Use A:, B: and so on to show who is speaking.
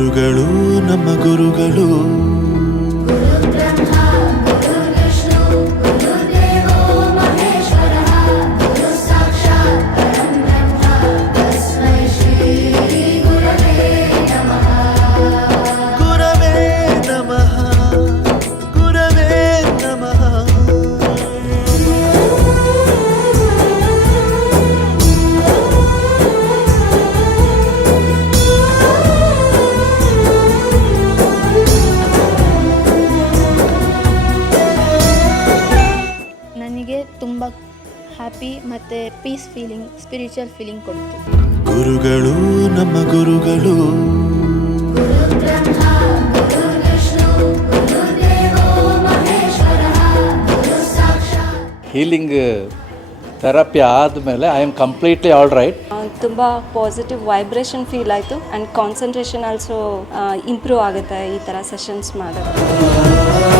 A: ಗುರುಗಳು ನಮ್ಮ ಗುರುಗಳು.
B: ನನಗೆ ತುಂಬ ಹ್ಯಾಪಿ ಮತ್ತು ಪೀಸ್ ಫೀಲಿಂಗ್ ಸ್ಪಿರಿಚುವಲ್ ಫೀಲಿಂಗ್ ಕೊಡ್ತು.
A: ಗುರುಗಳು ನಮ್ಮ ಗುರುಗಳು.
C: ಹೀಲಿಂಗ್ ಥೆರಪಿ ಆದಮೇಲೆ I am completely all right
D: ತುಂಬ ಪಾಸಿಟಿವ್ ವೈಬ್ರೇಷನ್ ಫೀಲ್ ಆಯಿತು ಆ್ಯಂಡ್ ಕಾನ್ಸಂಟ್ರೇಷನ್ ಆಲ್ಸೋ ಇಂಪ್ರೂವ್ ಆಗುತ್ತೆ ಈ ಥರ ಸೆಷನ್ಸ್ ಮಾಡಿದ್ರೆ